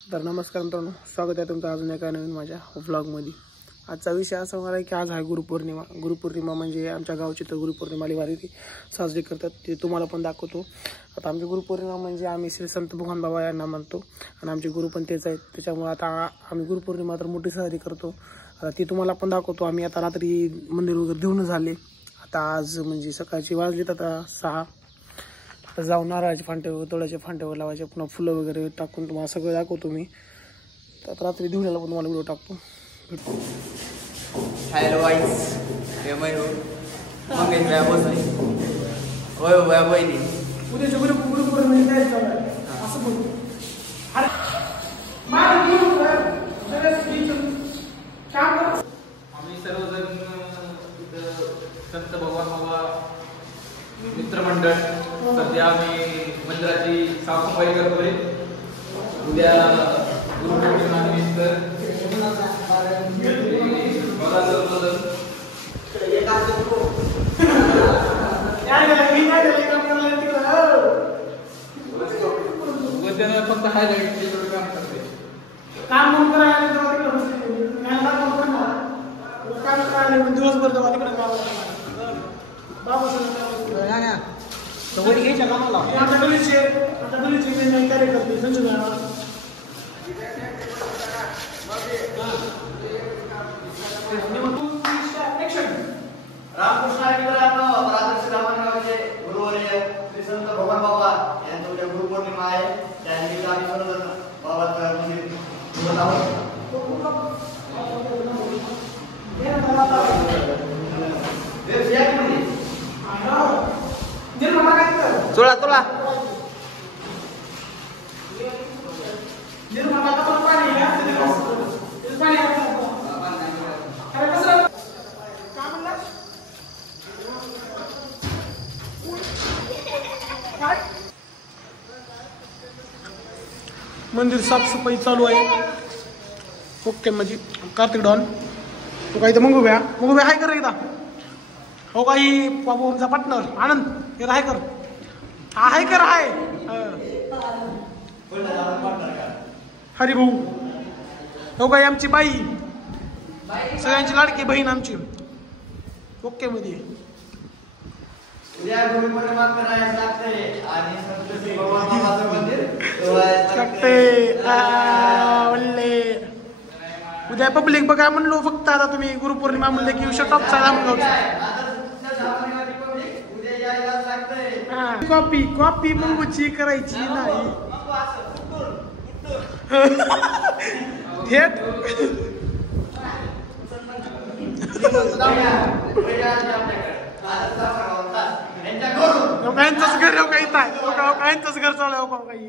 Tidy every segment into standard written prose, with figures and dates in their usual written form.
तर नमस्कार मित्रांनो, स्वागत आहे तुमचं अजून एका नवीन माझ्या व्लॉगमध्ये। आजचा विषय असा होणार आहे की आज आहे गुरुपौर्णिमा। गुरुपौर्णिमा म्हणजे आमच्या गावची तर गुरुपौर्णिमा वारी साजरी करतात, ते तुम्हाला पण दाखवतो। आता आमची गुरुपौर्णिमा म्हणजे आम्ही श्री संत भगवान बाबा यांना मानतो आणि आमचे गुरु पण तेच आहेत, त्याच्यामुळे आता आम्ही गुरुपौर्णिमा तर मोठी साजरी करतो। आता ती तुम्हाला पण दाखवतो। आम्ही आता रात्री मंदिर वगैरे घेऊन झाले, आता आज म्हणजे सकाळची वाजलीत आता 6। जाऊन नारळाचे फांटे तोडाचे फांटे लावायचे, पुन्हा फुलं वगैरे टाकून तुम्हाला सगळं दाखवतो मी। तर रात्री दिवसाला पण तुम्हाला व्हिडिओ टाकतो। हॅलो गाईस, हे मयूर मग काय बोलतोय? होय होय बहिणी, उद्याच्या गुरुपौर्णिमेची तयारी चालू आहे असं बोलतो। अरे माझं गुरु आम्ही सर्वजण संत भगवान बाबा मित्रमंडळ सध्या आम्ही मंदिराची साफसफाई करतोय। उद्या गुरुपौर्णिमा निमित्त फक्त हायलाईट काम करते, काम करायला दिवसभर सवडी घ्यायच्या कामाला कार्यकर्ते संजय रामकृष्ण मित्रांनो, आदर्श रामनगावचे गुरुवर्य श्री संत भगवान बाबा यांचा उद्या गुरुपौर्णिमा आहे। त्यानिमित्त आम्ही सर्वजण बाबाचं मंदिर बोलत आहोत। चोळा चोळा मंदिर साफसफाई चालू आहे। ओके म्हणजे कार्तिक डॉन तो काही तर मंगूब्या हाय कर एकदा। हो काही बाबूचा पार्टनर आनंद हे हाय कर, हा हाय कर हाय हरी भाऊ। हो काही आमची बाई, सगळ्यांची लाडकी बहीण आमची ओके मध्ये। उद्या गुरुपौर्णिमा करायला लागते आणि संत श्री भगवान बाबाचं मंदिर लागते। उद्या पब्लिक बघा म्हणलो, फक्त आता तुम्ही गुरुपौर्णिमा म्हणले की शटअप चाला म्हणलो। कॉपी कॉपी मंगूची करायची नाही थेट लोकांचंच घर काही लोकांचंच घर चालू काही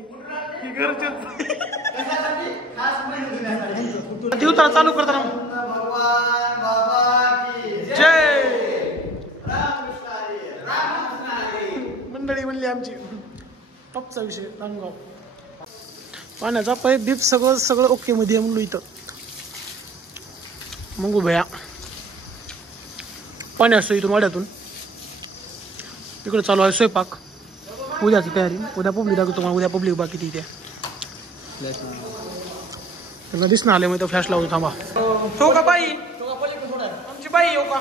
दिवता चालू करताना जय मंडळी म्हणली आमची टॉपचा विषय नांदगाव। पाण्याचा पाईप बीप सगळं ओके मध्ये म्हणलो इथं मंगू भया पाणी असतो इथून वाड्यातून तिकडे चालू आहे स्वयंपाक। उद्याची तयारी, उद्या पब्लिक दाखवतो तुम्हाला। उद्या पब्लिक बाकी तिथे त्यांना दिसणं आले मग फ्लॅश लावतो। थांबा हो का बाई, आमची बाई हो का?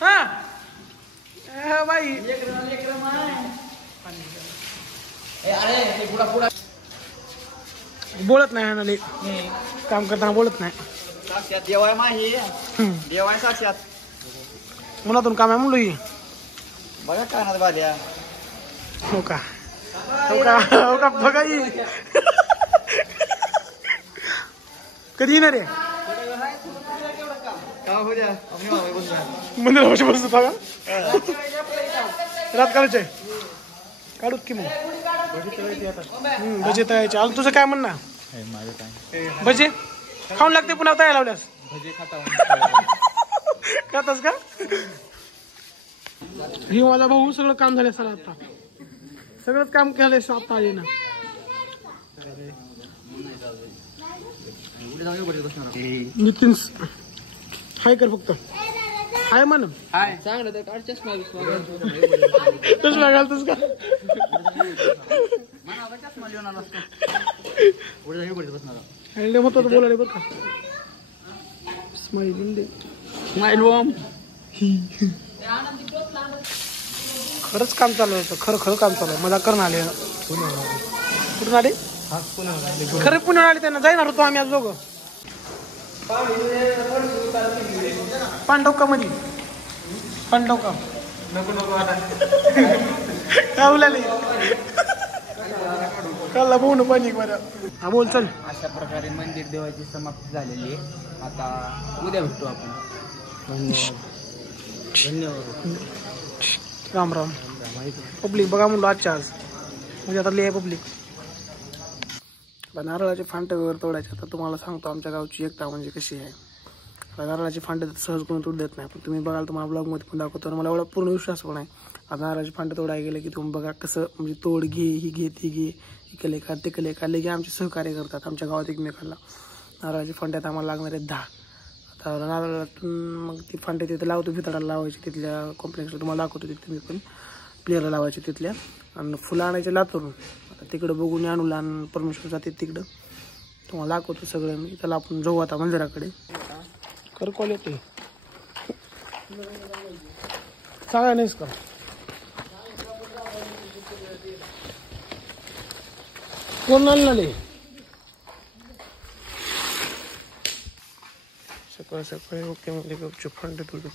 हा बाई बोलत नाही ना, काम करताना बोलत नाही। देवाय माही देवाय साक्षात मनातून काम आहे म्हणलो ही बघा कानात बाध्या। हो का हो का हो का बघा ही कधी येणार आहे? मंदिर वर्ष बसतो बघा रात काढायचे काढूत की मग भजे तयाचे। अजून तुझं काय म्हणणं? भजे खाऊन लागते पुन्हा तयार लावल्यास भजे खाता खातास का? ही माझा भाऊ सगळं काम झालं सर, आता सगळंच काम केलंय आता आले ना। नितीन हाय कर फक्त हाय म्हण हाय चांगलं तर काढ चष्मा चष्मा घालतोस का हँडे होतो बोलायला बघ का स्माईल बॉम्ब खरंच काम चालू होतं खरं काम चालू आहे मला करून आले कुठून आले खरं पुण्याला आले त्यांना जाईणार होतो आम्ही आज दोघं पांडवका मध्ये पांडवका नको नको आता काय बोलाले काला बोन पाणी बरं हा बोल चल अशा प्रकारे मंदिर देवाची समाप्ती झालेली आहे आता उद्या भेटतो आपण धन्यवाद राम राम पब्लिक बघा म्हणलो आजच्या आज म्हणजे आता लिहा पब्लिक नारळाचे फांटे वगैरे तोडायचे तर तुम्हाला सांगतो आमच्या गावची एकता म्हणजे कशी आहे नारळाचे फांटे सहज कोणी तोड देत नाही पण तुम्ही बघाल तुम्हाला ब्लॉगमध्ये पण दाखवतो मला एवढा पूर्ण विश्वास पण आहे आता नारळाचे फांटे तोडायला गेले की तुम्ही बघा कसं म्हणजे तोड घे ही घे ती घे इकडे का तिकडे का लगे आमचे सहकार्य करतात आमच्या गावात एकमेकांना नारळाचे फांट्यात आम्हाला लागणार आहेत 10 आता नारळातून मग ती फांटे तिथे लावतो भितडाला लावायची तिथल्या कॉम्प्लेक्सला तुम्हाला दाखवतो तिथे मी पण प्लेअरला लावायचे तिथल्या आणि फुलं आणायचे लातूरून आता तिकडं बघून आणू लहान परमेश्वर जाते तिकडं तुम्हाला दाखवतो सगळं मी त्याला आपण जाऊ आता मंदिराकडे कर कॉल येतोय सांगा नाहीस का कोण आणले सकाळ सकाळी ओके म्हणजे गपचूप फांटे तुझं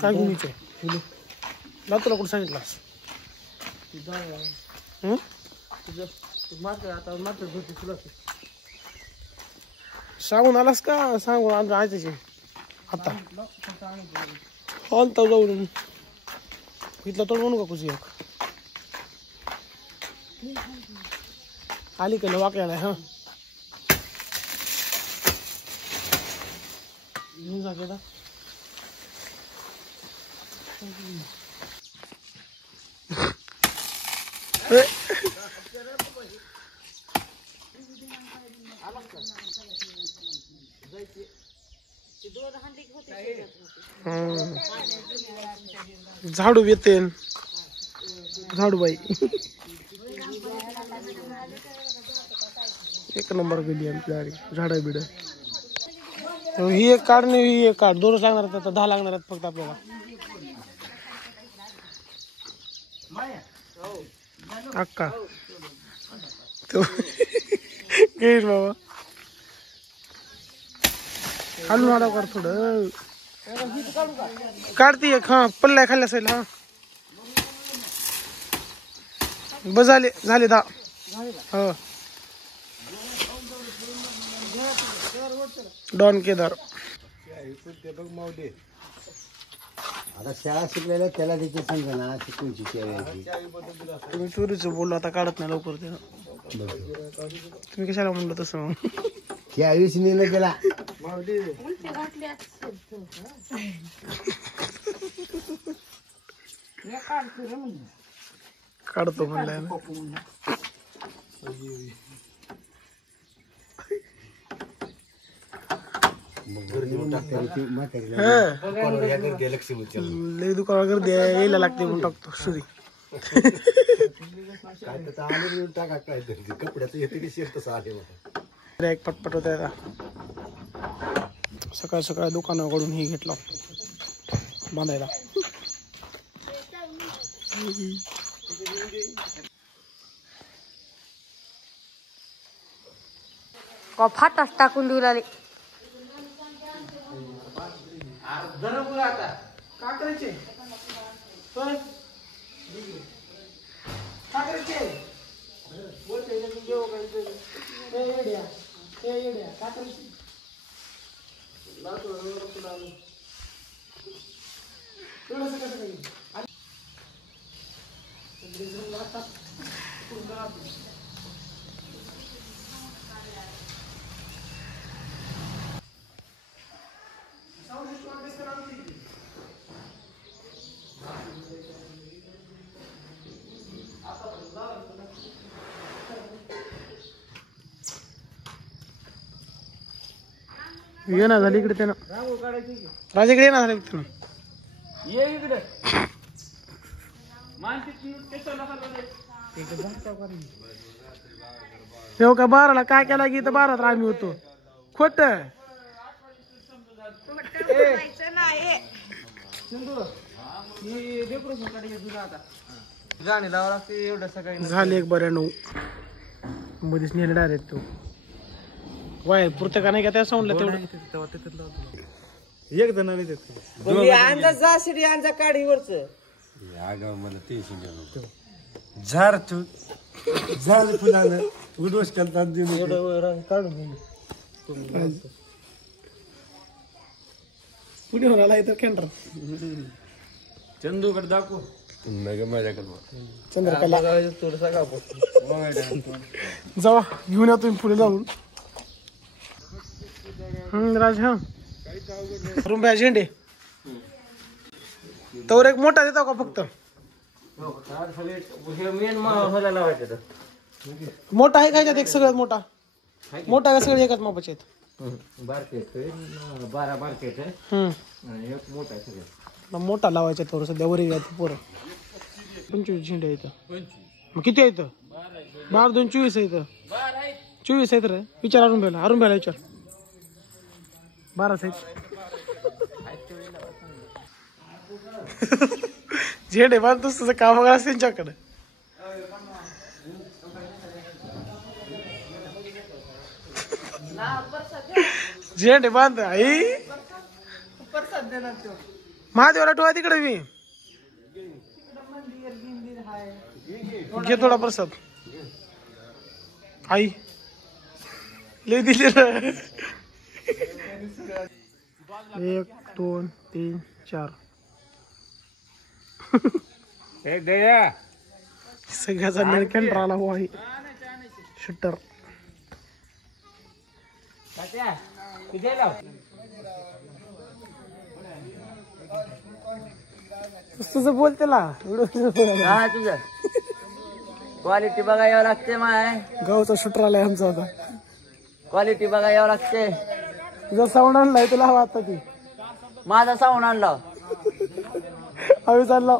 काय गुणीच आहे तुला कुठं सांगितलास सांगून आलास का सांगून आमचं आहे त्याची आता हॉलता जाऊन इथला तोड म्हणू का कुझी एक आली का वाक्याला हा घेऊन जा केला झाडू येते झाडू बाई एक नंबर गेली आमची गाडी झाड बिड ही एक काढ नाही ही एक काढ 2 लागणार आहेत 10 लागणार आहेत फक्त आपल्याला अक्का तो घेईल बाबा खालून आला कर थोडं काढती एक हा पल्ला खाल्ला असेल हा बस झाले 10 हो डॉन केदार आता शाळा शिकलेल्या त्याला देखील समजा ना शिकूनची तुम्ही चोरीचं बोललो आता काढत नाही लवकर ते तुम्ही कशाला म्हणलं तसं त्यावेळेस निर्णय केला काढतो म्हणलं लई दुकान गर्दी यायला लागते म्हणून टाकतो सुरी एक पटपट होत सकाळ सकाळ दुकानाकडून हे घेतलं बांधायला फाटाच टाकून देऊ लागले का करायचे काय करायचे ये ना झाली इकडे त्यानं राजाकडे ये ना झाली त्यानं तेव्हा का 12ला काय केला की इथं 12 आम्ही होतो खोट झाले एक बऱ्या 9 मध्येच नेलं डायरेक्ट तो वाय पुरतं का नाही का त्या साऊंडला तेवढं एक जण झाड तू झाड फुलानं उडवस करतात पुढे होणार इथं कॅन्टर चंदूकडे दाखव चंद्रकला जावा घेऊन या तुम्ही पुढे जाऊन राज हा रुंब्या झेंडे तर एक मोठा देतो का फक्त मोठा आहे काय एक सगळ्यात मोठा मोठा का सगळे एकाच मापाचे आहेत मोठा लावायचा थोडं सध्या वरी पोरं 25 झेंडे आहेत मग किती आहेत 12 2 24 आहेत 24 आहेत रे विचार अरुंब्याला विचार 12 आहेत झेंडे बांधतोस तुझं काम वगैरे असते त्यांच्याकडे झेंडे बांध आई महादेवाला ठेवा तिकडे मी घे थोडा प्रसाद आई लय दिले 1 2 3 4 सगळ्याचा निर्कंट राहिला हो आहे शूटर तुझं बोल त्याला तुझं क्वालिटी बघा यावं लागते माय गावचा शूटर आलाय आमचा आता क्वालिटी बघा यावं लागते तुझा साऊंड आणलाय तुला हवा आता ती माझा साऊंड आणला हवी चालला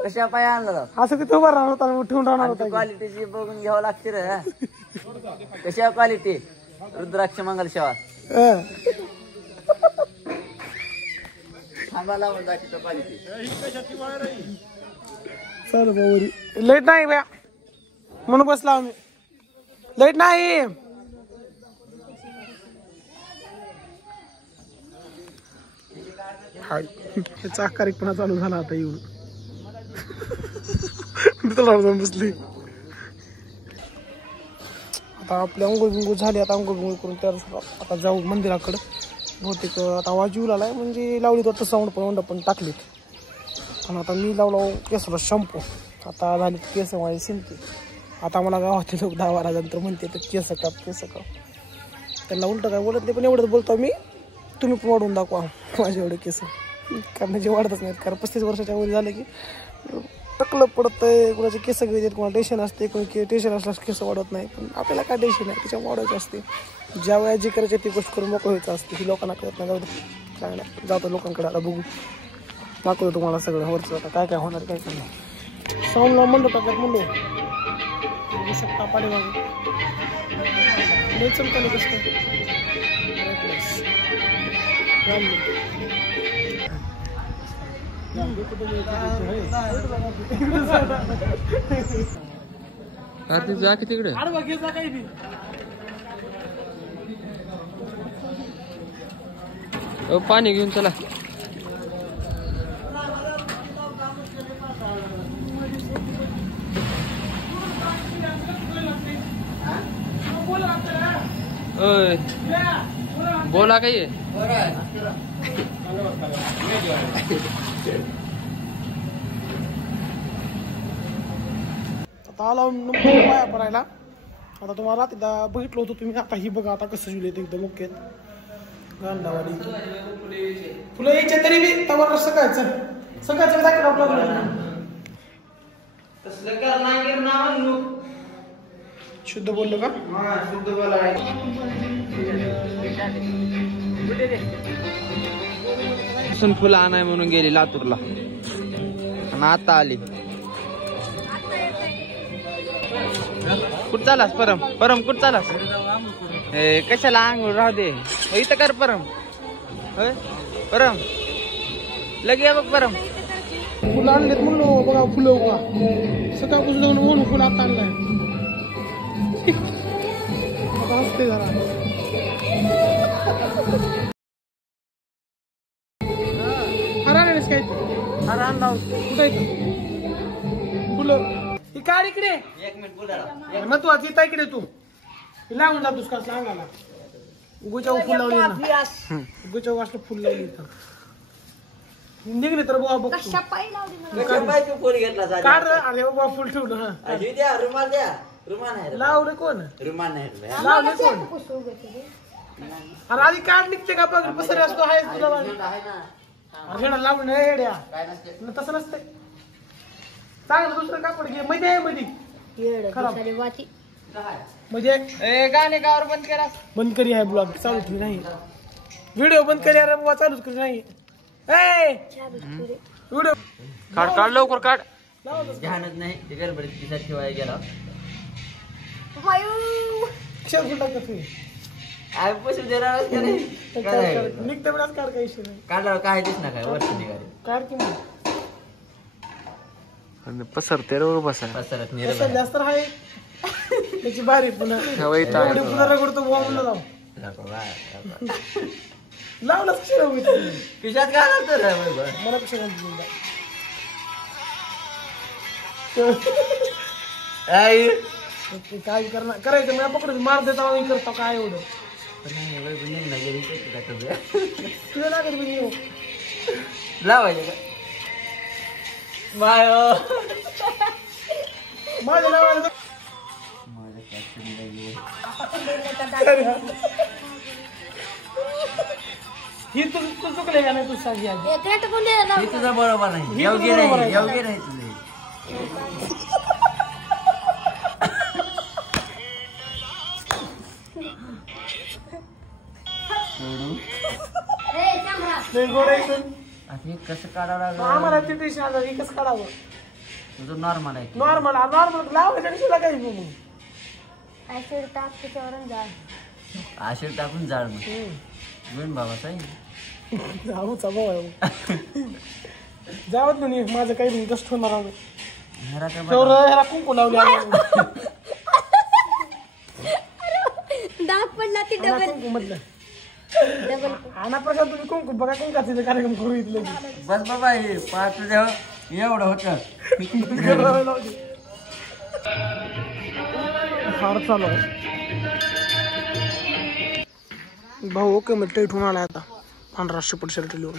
कशा पाय आणलं असं किती उभा राहणार होता उठून राहणार होता क्वालिटीची बघून घ्यावं लागते रे कशा क्वालिटी रुद्राक्ष मंगल सेवा थांबाला क्वालिटी चल भाऊ लेट नाही बया म्हणून बसला आम्ही लेट नाही हाय चाकारीपणा चालू झाला आता येऊन जाऊन बसली आता आपले अंघोळ बिंगोळ झाले आता अंघोळ बिंगोळ करून तर आता जाऊ मंदिराकडे बहुतेक आता आवाज येऊ लागलाय म्हणजे लावली तर साऊंड पण टाकलीत आणि आता मी लावला केसला शॅम्पू आता झाली केस माझी शिंपी आता मला गावातले लोक 10-12 नंतर म्हणते तर केस काप त्यांना उलट काय बोलत नाही पण एवढंच बोलतो मी तुम्ही पण वाढवून दाखवा माझे एवढे केस कारण जे वाढतच नाहीत कारण 35 वर्षाच्या वर झालं की टकलं पडतंय कोणाचे केस घेतात कोणाला टेन्शन असते कोणी टेन्शन असल्यास केस वाढत नाही पण आपल्याला काय टेन्शन आहे त्याच्या वाढवायचं असते ज्या वेळा जे करायचे ती गोष्ट करून मोकळं व्हायचं असते ही लोकांना कळत नाही जाऊ काय नाही जातो लोकांकडे आता बघू दाखवतो तुम्हाला सगळं वरचं आता काय काय होणार काय काय नाही साऊंडला म्हणलो टाकत म्हणलो बघू शकता पाणी मागू लय चमकाले कसं कार्तिक जा की तिकडे पाणी घेऊन चला बोला काही आता आला पाया पडायला आता तुम्हाला तिथं बघितलं होतं तुम्ही आता ही बघा आता कसं जुले एकदम मुख्य गांडावाडी फुलं यायच्या तरी बी तवा सकाळचं दाखल आपल्याला शुद्ध बोललो का शुद्ध बोला फुलं आणाय म्हणून गेली लातूरला आणि आता आली. कुठं चालास परम? परम कुठं चालास? कशाला आंघोळ राहू दे इथं कर परम. होय परम लगे बघ परम. फुलं आणलेत म्हणलो बघा फुलं बघा सकाळपासून जाऊन म्हणून फुलं आता आणलाय. आता हसते जरा. काय कुठे फुलं ही काढ इकडे. एक मिनिट बोला. मग तू आता येता इकडे तू लावून जातोस का सांगायला. गुचाव फुल लावली ना गुचाव असलं फुल लावली इथं निघले तर बाबा बघ फोन घेतला काढ. अरे बाबा फुल ठेवलं. हा द्या रुमाल द्या. रुमाल नाही लावले कोण रुमाल नाही लावले कोण. अरे आधी काढ निघते का बघ पसरे असतो आहे तुला अरे लावून येड्या तसं नसतंय. चांगलं दुसरं कापड घे मध्ये आहे मध्ये खराब म्हणजे गाणे गावर बंद करा. बंद करी आहे ब्लॉग चालू ठेवी नाही. व्हिडिओ बंद करी अरे बाबा चालूच करी नाही. व्हिडिओ काढ काढ लवकर काढ. ध्यानच नाही ते गडबडीत खिशात ठेवायला गेला. पैसे देणारच का नाही निघते वेळाच काढ काही विषय नाही. काढल्यावर काय दिस ना काय वर्ष निघाले काढ की मग पसरते रे बसा. पसरत तसं जास्त आहे त्याची बारी पुन्हा एवढी पुन्हा रगडतो बुवा म्हणलं लाव लावलंच खिशात घालत मला कशा घालतो काय करणार करायचं मी पकडून मार देता मी करतो काय एवढं तुझ्या लागत मी लावायचं का माझ्या लावायचं ही तू चुकले का नाही तू सांग हे तुझं बरोबर नाही. योग्य नाही योग्य नाही तुझं. कसं काढावं लागलं आम्हाला ते कसं काढावं. तुझं नॉर्मल आहे. नॉर्मल नॉर्मल लावायचं कशाला काय मग आशीर टाकून जाळ मग गुण बाबा साई जाऊचा भाऊ आहे जावत नाही माझं काही नाही कष्ट होणार आहे. ह्याला कुंकू लावले कुंकू मधलं आणा प्रसाद तुम्ही कुंकू बघा कुंकाचा कार्यक्रम करू इथलं बस बाबा हे पाच एवढं होतं फार चालू आहे भाऊ. ओके मग टेट होऊन आलाय आता 1500 पट शर्ट लिहून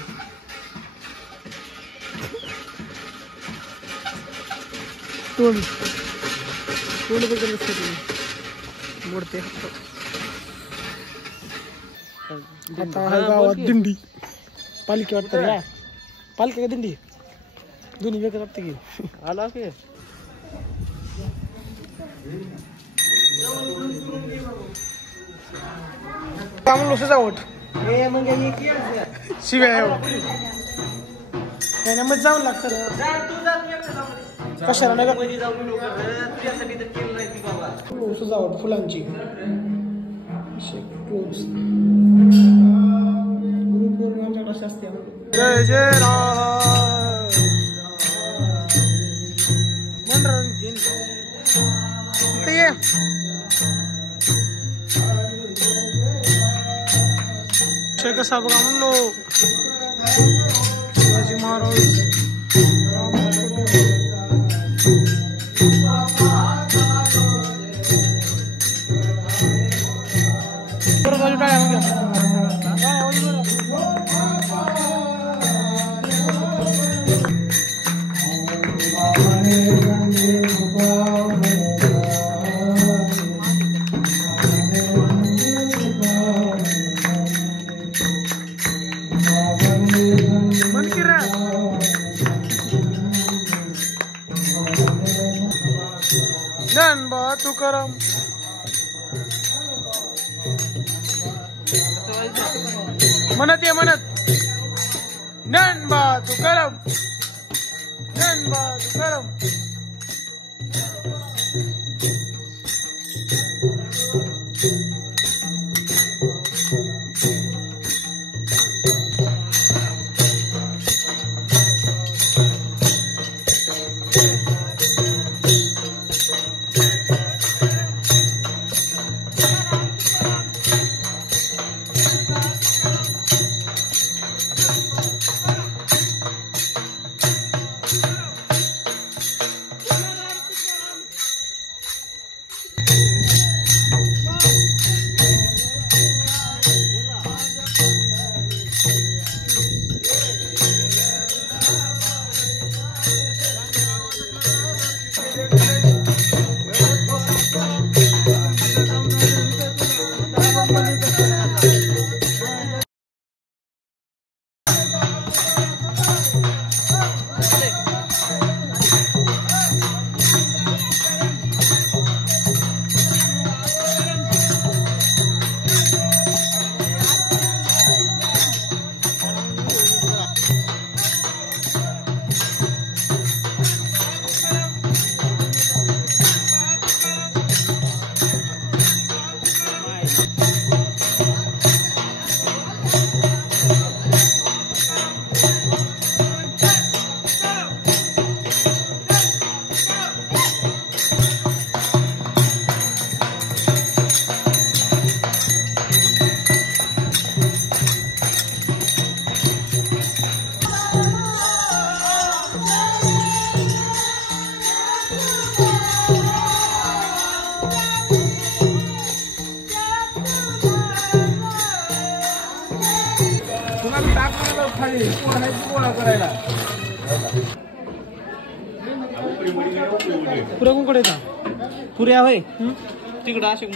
मोडते आता गावात दिंडी पालखी वाटतं या पालखी का दिंडी दोन्ही वेगळं वाटतं की आला की म्हणलो सजावट शिव्या त्याच्यामध्ये जाऊन लागतं कशाला नाही सजावट फुलांची गुरुपौर्णिमा असते. जय जय राम मनोरंजन कसा बघा म्हणलो शिवाजी महाराज तुकाराम म्हणत ये म्हणत ननबा तू करम ननबा तू करम. पुऱ्या कोणकडे येतात पुऱ्या होय तिकडं अशोक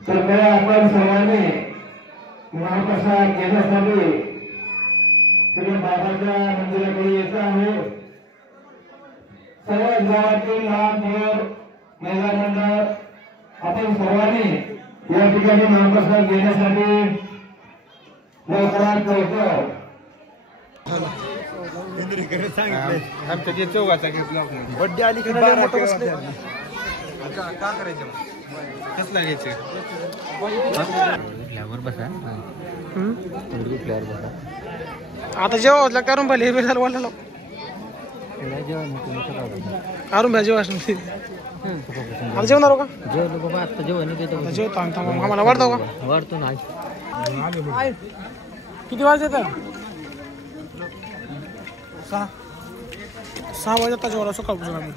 कृपया आपण सर्वांनी महाप्रसाद घेण्यासाठी श्री बाबाच्या मंदिराकडे यायचं आहे. सर्व गावातील लहान थोर महिला मंडळ आपण सर्वांनी या ठिकाणी महाप्रसाद घेण्यासाठी लवकरात लवकर आमच्या जे चौघाचा घेतला बड्डे आली की मोठं बसले का करायचं कसला घ्यायचं बसा आता जेव्हा करून पाहिले हे झालं वाढलं अरुण भाई जेव्हा आता जेवणार का जेवलो बाबा आता जेवण जेवतो आम्हाला वाढतो का वाढतो ना किती वाजता येतात 6 वाजता जेवला सकाळपासून आम्ही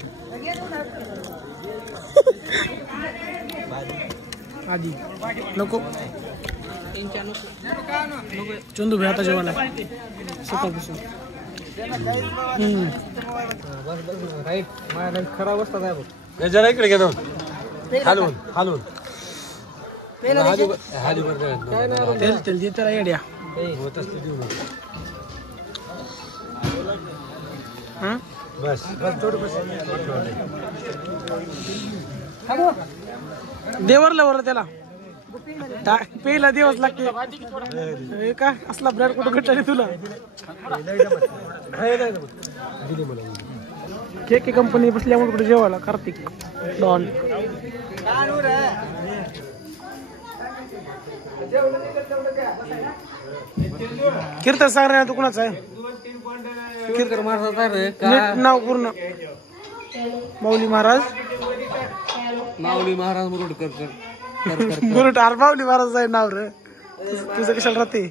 आधी नको चंदू भाई आता जेवायला सकाळपासून खराब असतात आहे बघ जरा इकडे घेतो हालून हालून तेल तेल देत येड्या होत असते देऊ बस देवरला वरला त्याला पेला देवच लागते का असला ब्रँड कुठं भेटला तुला केक कंपनी बसल्यामुळे कुठे जेवायला कार्तिक डॉन कीर्तन सांगणार तू कुणाचं आहे कीर्तन महाराज नीट नाव पूर्ण माऊली महाराज माऊली महाराज मुरुडकर मुरुड माऊली महाराज आहे नाव रे तुझं कशाला राहते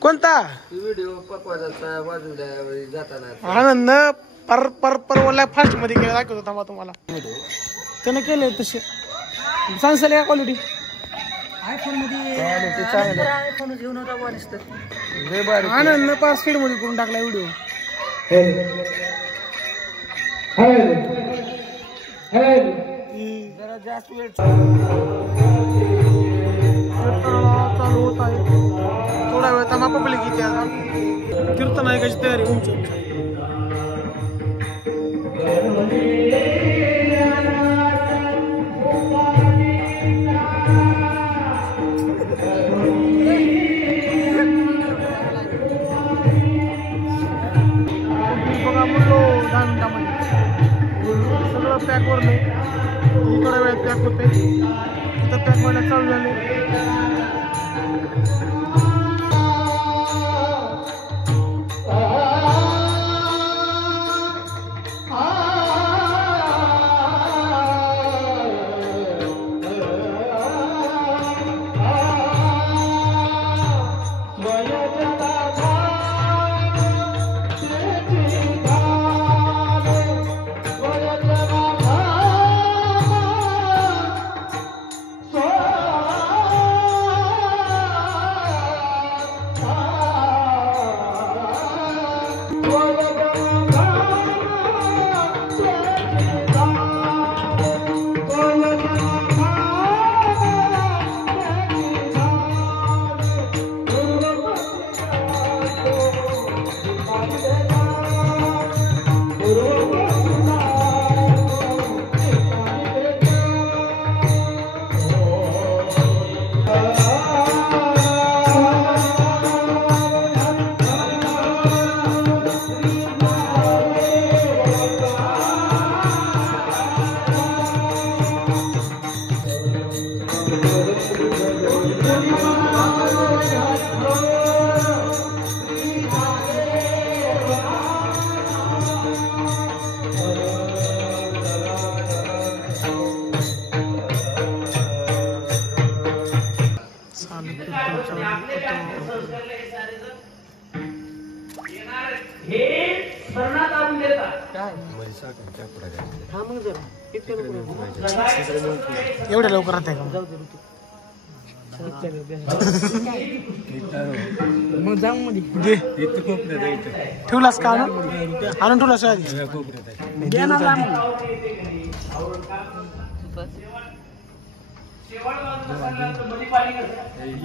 कोणता व्हिडिओ पकवायचा बाजूला जाताना आनंद पर पर पर फास्ट मध्ये केलं दाखवतो थांबा तुम्हाला त्याने केले तसे सांगसाल का क्वालिटी आयफोन मध्ये आनंद पार स्पीड मध्ये करून टाकला व्हिडिओ चालू होत आहे थोडा वेळ तमा पब्लिक येते आता कीर्तन ऐकायची तयारी उंच बघा म्हणलो दांडामध्ये सगळं पॅक वर नाही थोड्या वेळात पॅक होते तिथं पॅक व्हायला चालू झाले एवढ्या लवकर राहते का मग जाऊ मध्ये ठेवलास का आणून ठेवलास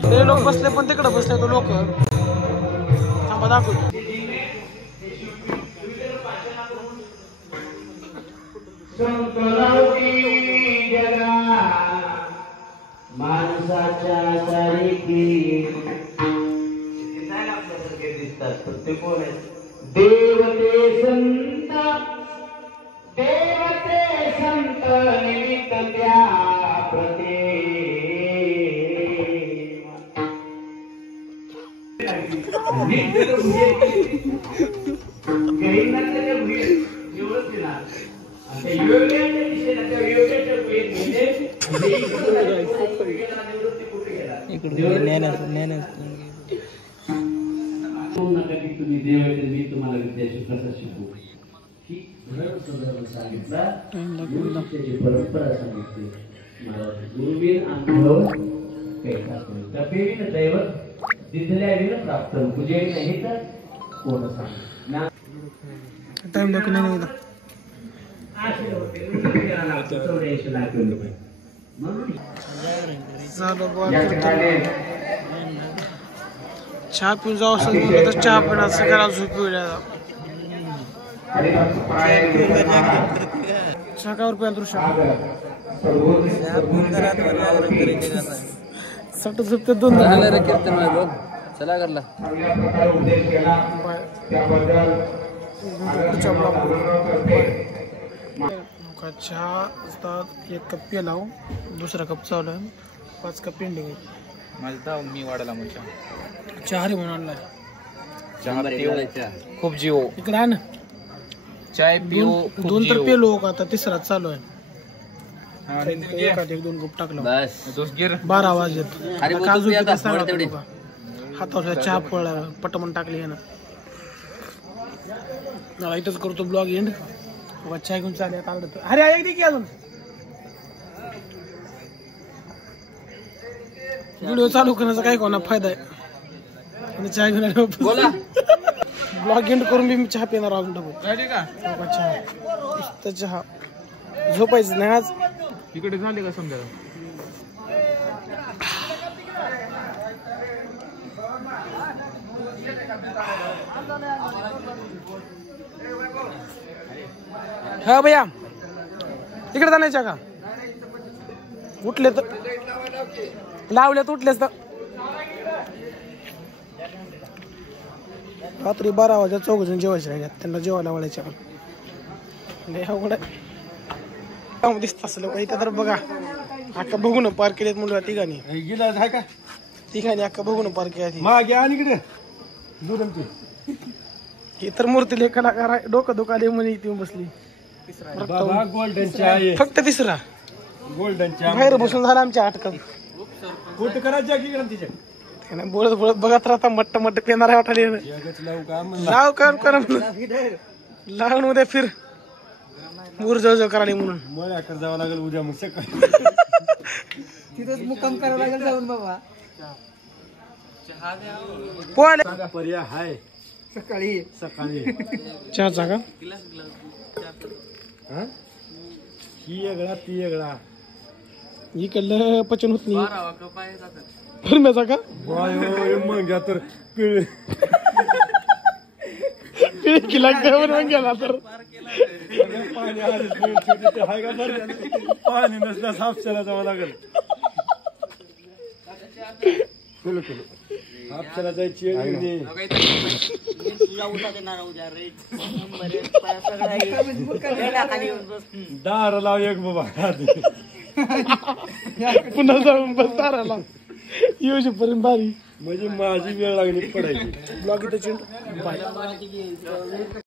ते लोक बसले पण तिकडे बसले तो लोक थांबा दाखवतो माणसाच्या चारिकी दिसतात प्रत्येक कोण आहे देवते संत निमित्त त्या प्रते तुम्ही देवाचे मी तुम्हाला विद्याशी कसं शिकू ही सांगितला परंपरा सांगितली मला गुरुबीर अनुभव त्या पेढीनं दैवत तिथल्या प्राप्त पूजे नाही तर कोण सांग टाइम दाखव नाही चहा पिऊन जाऊ असं तर चहा पिणार सगळ्याला झोप सकाळवर पिया दृश्य सट झोपते दोन चला करला चहा असतात एक कप पिला दुसरा कप चालू आहे 5 कप पेंडिंग आहे माझा मी वाढला मग चहा रे म्हणून आणलाय खूप जीव इकडे आण चाय पिओ दोन तर पेलो आता तिसरा चालू आहे एक दोन कप टाकलं बस 12 वाजत हातावर चहा पडला पटमन टाकली आहे ना मला इथंच करतो ब्लॉग एंड चहा घेऊन चालेल अरे ऐक की अजून व्हिडिओ चालू करण्याचा काय कोणा फायदा आहे आणि चहा घेऊन ब्लॉग एंड करून मी चहा पिणार अजून डबल चहा झोपायचं नाही आज. इकडे झाले का समजा हा भैया तिकडे जाण्याच्या का उठले तर लावल्यात उठलेच तर रात्री 12 वाजता 4 जण जेवायचे राहिल्यात त्यांना जेवायला वाढायचे आपण दिसत असलं का इथं तर बघा अक्का बघून पार केलेत मुलं तिघांनी अक्का बघून पार केली ही तर मूर्ती लय कलाकार आहे डोकं दुखाले म्हणे इथे बसली फक्त तिसरा बाहेर बसून झाला आमच्या आटकन बोलत बोलत बघत राहता मट्ट मट्ट पेणार वाटाले लाव कर लावून उद्या फिर मूर जवळ करायला म्हणून जावं लागेल उद्या मग सकाळी तिथंच मुक्काम करावं लागेल जाऊन बाबा. पोहायला पर्याय हाय सकाळी चहाचा का ही वेगळा ती वेगळा इकडलं पचन होत नाही फरम्याचा का मग तर की लागतं गेला तर पाणी नसल्यास हापशाला जावं लागेल हापशाला जायची दार लाव एक बाबा पुन्हा जाऊन बस ताराला येऊपर्यंत बारी म्हणजे माझी वेळ लागली पडायची ब्लॉग इथं बाय